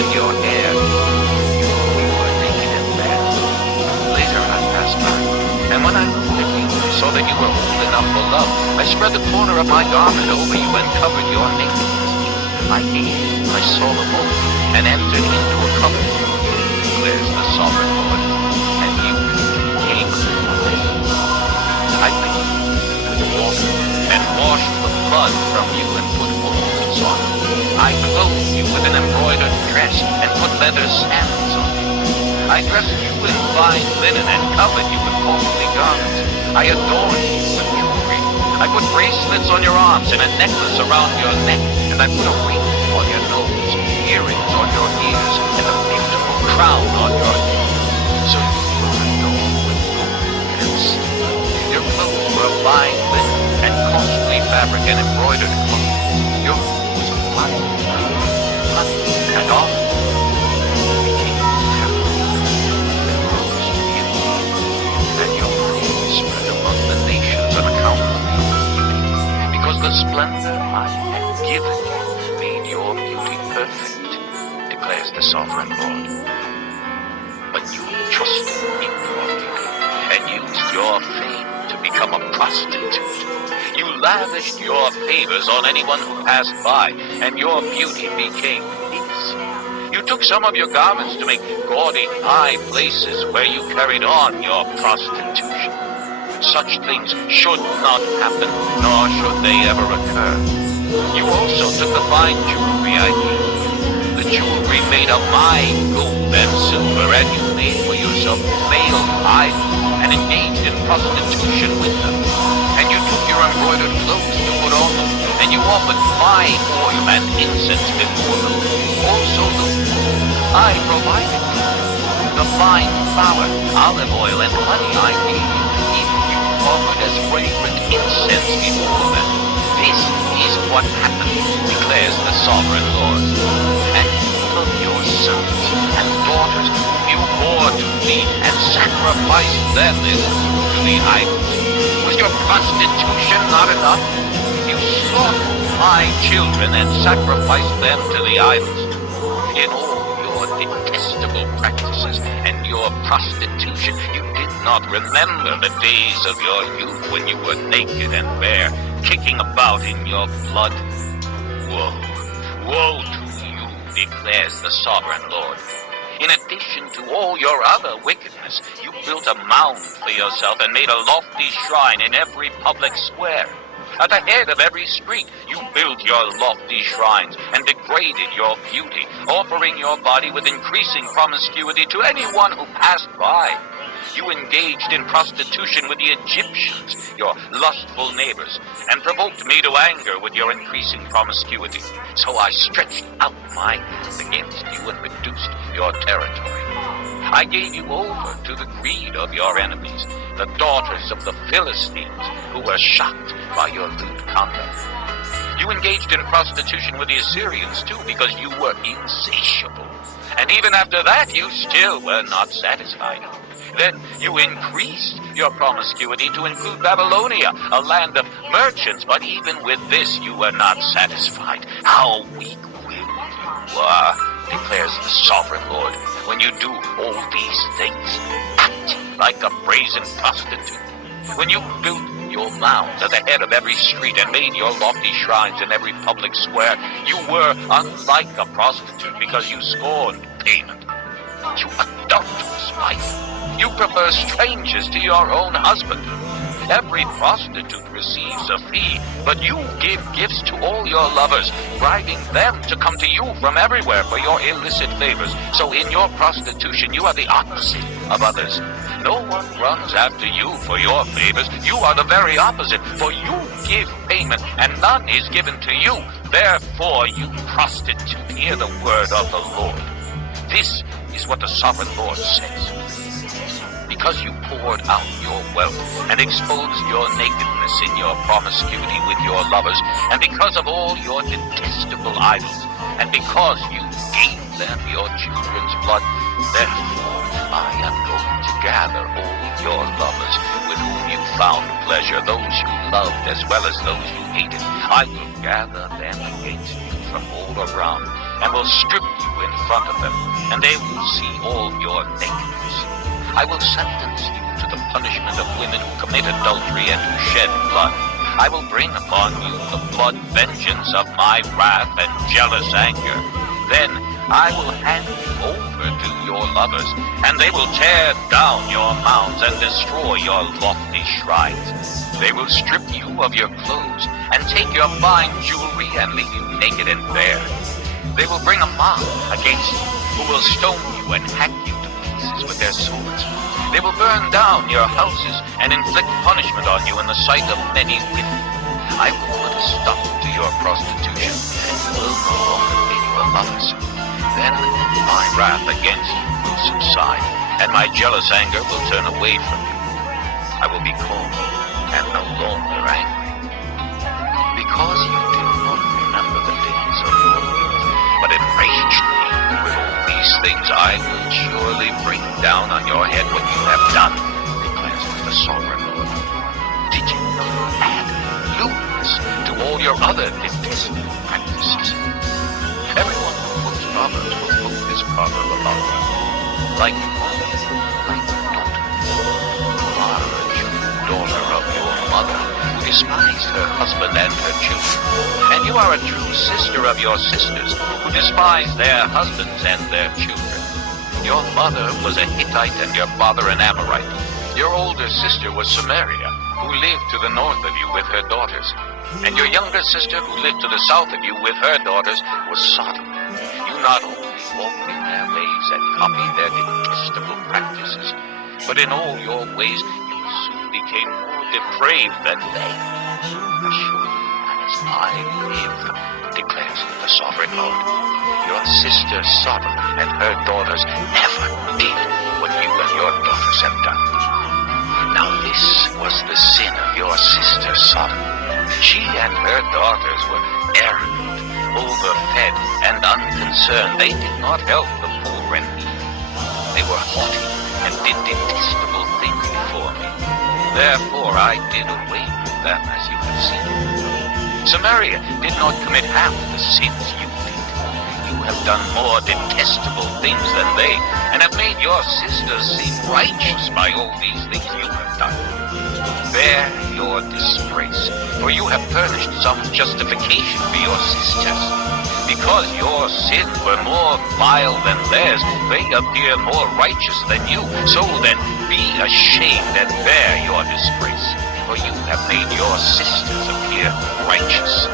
and your hair. You were naked and bare. Later I passed by, and when I looked at you and saw that you were old enough for love, I spread the corner of my garment over you and covered your nakedness. I gazed, I saw the book, and entered into a covenant, declares the sovereign Lord, and you came to me. I bathed with water, and washed the blood from you and put ointments on you. I clothed you with an embroidered dress, and put leather sandals on you. I dressed you in fine linen, and covered you with costly garments. I adorned you with jewelry. I put bracelets on your arms, and a necklace around your neck, and I put a ring on your nose, earrings on your ears, and a beautiful crown on your head. So you were adorned with gold and silver. Your clothes were of fine linen, and costly fabric, and embroidered cloth. Your food was of fine wine, honey, and olive. You became terrible, and rose to you, and your fame spread among the nations on account of your beauty, because the splendor I had given you made your beauty perfect, declares the sovereign Lord. But you trusted in your beauty, and used your fame to become a prostitute. You lavished your favors on anyone who passed by, and your beauty became his. You took some of your garments to make gaudy high places where you carried on your prostitution. Such things should not happen, nor should they ever occur. You also took the fine jewelry I gave you, the jewelry made of my gold and silver, and you made for yourself veiled idols, and engaged in prostitution with them. And you took your embroidered clothes to put on them, and you offered my oil and incense before them. Also the food I provided you, the fine flour, olive oil, and honey I gave you, even you offered as fragrant incense before them. This is what happened, declares the sovereign Lord. And all of your sons and daughters whom you bore to me, and sacrificed them to the idols. Was your prostitution not enough? You slaughtered my children and sacrificed them to the idols. In all your detestable practices and your prostitution, you did not remember the days of your youth when you were naked and bare, kicking about in your blood. Woe, woe to you, declares the sovereign Lord. In addition to all your other wickedness, you built a mound for yourself and made a lofty shrine in every public square. At the head of every street, you built your lofty shrines and degraded your beauty, offering your body with increasing promiscuity to anyone who passed by. You engaged in prostitution with the Egyptians, your lustful neighbors, and provoked me to anger with your increasing promiscuity. So I stretched out my hand against you and reduced your territory. I gave you over to the greed of your enemies, the daughters of the Philistines, who were shocked by your lewd conduct. You engaged in prostitution with the Assyrians, too, because you were insatiable. And even after that, you still were not satisfied. Then you increased your promiscuity to include Babylonia, a land of merchants, but even with this you were not satisfied. How weak-willed you are, declares the sovereign Lord, when you do all these things, acting like a brazen prostitute. When you built your mounds at the head of every street and made your lofty shrines in every public square, you were unlike a prostitute because you scorned payment. You adulterous wife! You prefer strangers to your own husband. Every prostitute receives a fee, but you give gifts to all your lovers, bribing them to come to you from everywhere for your illicit favors. So in your prostitution, you are the opposite of others. No one runs after you for your favors. You are the very opposite, for you give payment, and none is given to you. Therefore, you prostitute, hear the word of the Lord. This is what the sovereign Lord says. Because you poured out your wealth and exposed your nakedness in your promiscuity with your lovers, and because of all your detestable idols, and because you gave them your children's blood, therefore I am going to gather all your lovers with whom you found pleasure, those you loved as well as those you hated. I will gather them against you from all around, and will strip you in front of them, and they will see all your nakedness. I will sentence you to the punishment of women who commit adultery and who shed blood. I will bring upon you the blood vengeance of my wrath and jealous anger. Then I will hand you over to your lovers, and they will tear down your mounds and destroy your lofty shrines. They will strip you of your clothes and take your fine jewelry and leave you naked and bare. They will bring a mob against you who will stone you and hack you to pieces with their swords. They will burn down your houses and inflict punishment on you in the sight of many women. I will put a stop to your prostitution and will no longer pay you a lovers. Then my wrath against you will subside, and my jealous anger will turn away from you. I will be calm and no longer angry, because you did not remember the days of your youth, but enraged me with all these things. I will surely bring down on your head what you have done, declares the sovereign Lord. Did you not add lewdness to all your other detestable practices? Everyone who quotes proverbs will quote this proverb about you, like daughter. You are a true daughter of your mother, who despised her husband and her children. And you are a true sister of your sisters, who despised their husbands and their children. Your mother was a Hittite and your father an Amorite. Your older sister was Samaria, who lived to the north of you with her daughters. And your younger sister, who lived to the south of you with her daughters, was Sodom. You not only walked in their ways and copied their detestable practices, but in all your ways you soon became more depraved than they. Surely, as I live, declares the sovereign Lord, your sister Sodom and her daughters never did what you and your daughters have done. Now this was the sin of your sister Sodom. She and her daughters were arrogant, overfed, and unconcerned. They did not help the poor and needy. They were haughty and did detestable things before me. Therefore I did away with them, as you have seen. Samaria did not commit half the sins you did. You have done more detestable things than they, and have made your sisters seem righteous by all these things you have done. Bear your disgrace, for you have furnished some justification for your sisters. Because your sins were more vile than theirs, they appear more righteous than you. So then, be ashamed and bear your disgrace, for you have made your sisters appear righteous.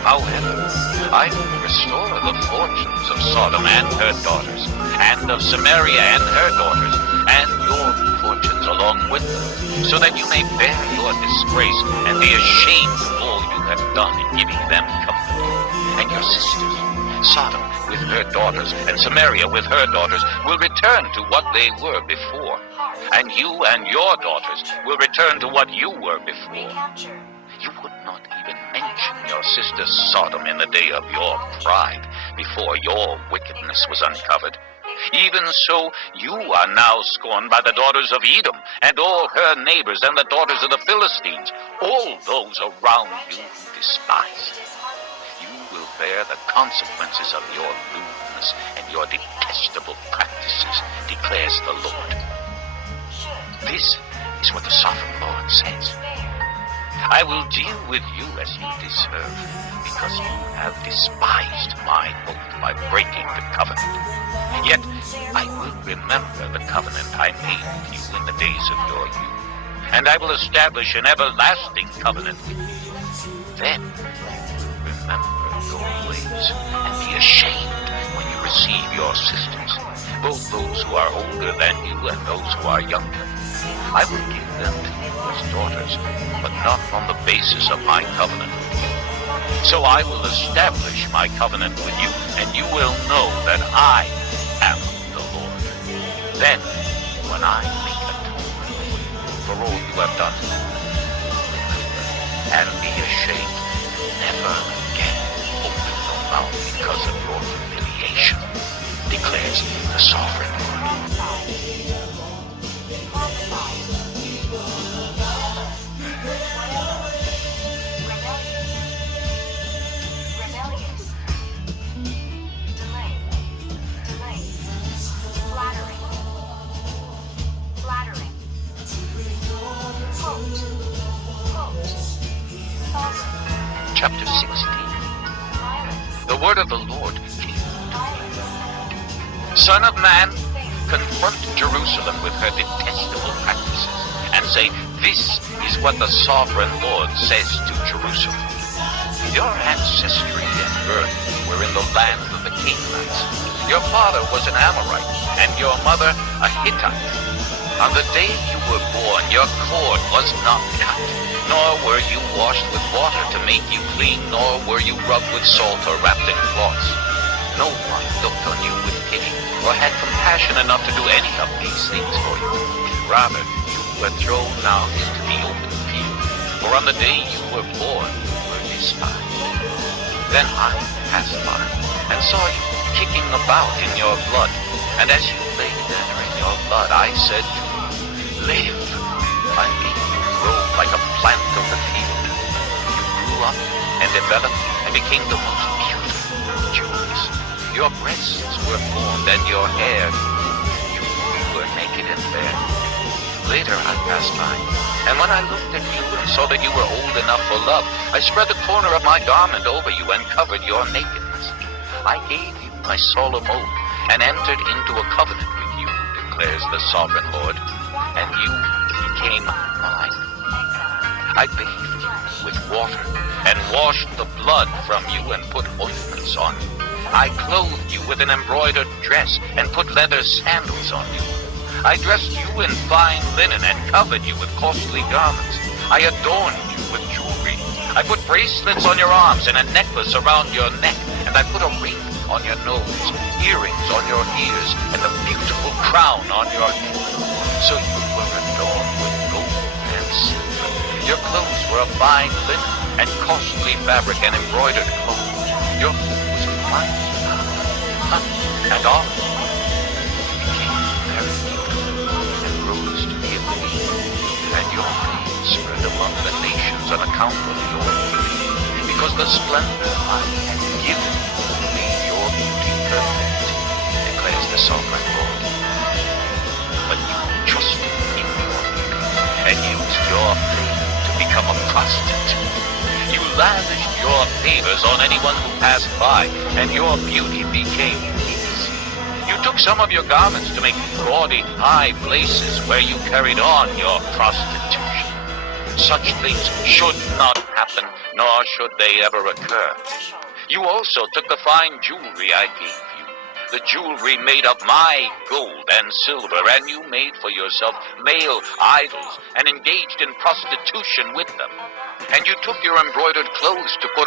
However, I will restore the fortunes of Sodom and her daughters, and of Samaria and her daughters, and your fortunes along with them, so that you may bear your disgrace and be ashamed of all you have done in giving them comfort. And your sisters, Sodom with her daughters, and Samaria with her daughters, will return to what they were before. And you and your daughters will return to what you were before. You would not even mention your sister Sodom in the day of your pride, before your wickedness was uncovered. Even so, you are now scorned by the daughters of Edom, and all her neighbors, and the daughters of the Philistines, all those around you who despise you. You will bear the consequences of your lewdness and your detestable practices, declares the Lord. This is what the sovereign Lord says. I will deal with you as you deserve, because you have despised my oath by breaking the covenant. Yet I will remember the covenant I made with you in the days of your youth, and I will establish an everlasting covenant with you. Then you will remember your ways and be ashamed when you receive your sisters, both those who are older than you and those who are younger. I will give them to you as daughters, but not on the basis of my covenant with you. So I will establish my covenant with you, and you will know that I am the Lord. Then, when I make atonement for all you have done, and be ashamed, never again open your mouth because of your humiliation, declares the sovereign Lord. 16. The word of the Lord came to me. Son of man, confront Jerusalem with her detestable practices and say, this is what the sovereign Lord says to Jerusalem. Your ancestry and birth were in the land of the Canaanites. Your father was an Amorite, and your mother a Hittite. On the day you were born, your cord was not cut, nor were you washed with water to make you clean, nor were you rubbed with salt or wrapped in cloths. No one looked on you with pity, or had compassion enough to do any of these things for you. Rather, you were thrown out into the open field, for on the day you were born, you were despised. Then I passed by, and saw you kicking about in your blood, and as you lay there in your blood, I said to you, live. I made you grow like a plant of the field. You grew up and developed and became the most beautiful of jewels. Your breasts were formed and your hair. You were naked and bare. Later I passed by, and when I looked at you and saw that you were old enough for love, I spread the corner of my garment over you and covered your nakedness. I gave you my solemn oath and entered into a covenant with you, declares the sovereign Lord, and you became mine. I bathed you with water and washed the blood from you and put ointments on you. I clothed you with an embroidered dress and put leather sandals on you. I dressed you in fine linen and covered you with costly garments. I adorned you with jewelry. I put bracelets on your arms and a necklace around your neck, and I put a ring on your nose, earrings on your ears, and a beautiful crown on your head. So you were adorned with gold and silver. Your clothes were of fine linen and costly fabric and embroidered clothes. Your food was fine honey and olive oil. You became very beautiful and rose to be a queen, and your fame spread among the nations on account of your beauty, because the splendor I had given you made your beauty perfect, declares the sovereign Lord. But you trusted in your beauty and used your fame to become a prostitute. You lavished your favors on anyone who passed by, and your beauty became his. You took some of your garments to make gaudy high places where you carried on your prostitution. Such things should not happen, nor should they ever occur. You also took the fine jewelry I gave you, the jewelry made of my gold and silver, and you made for yourself male idols and engaged in prostitution with them. And you took your embroidered clothes to put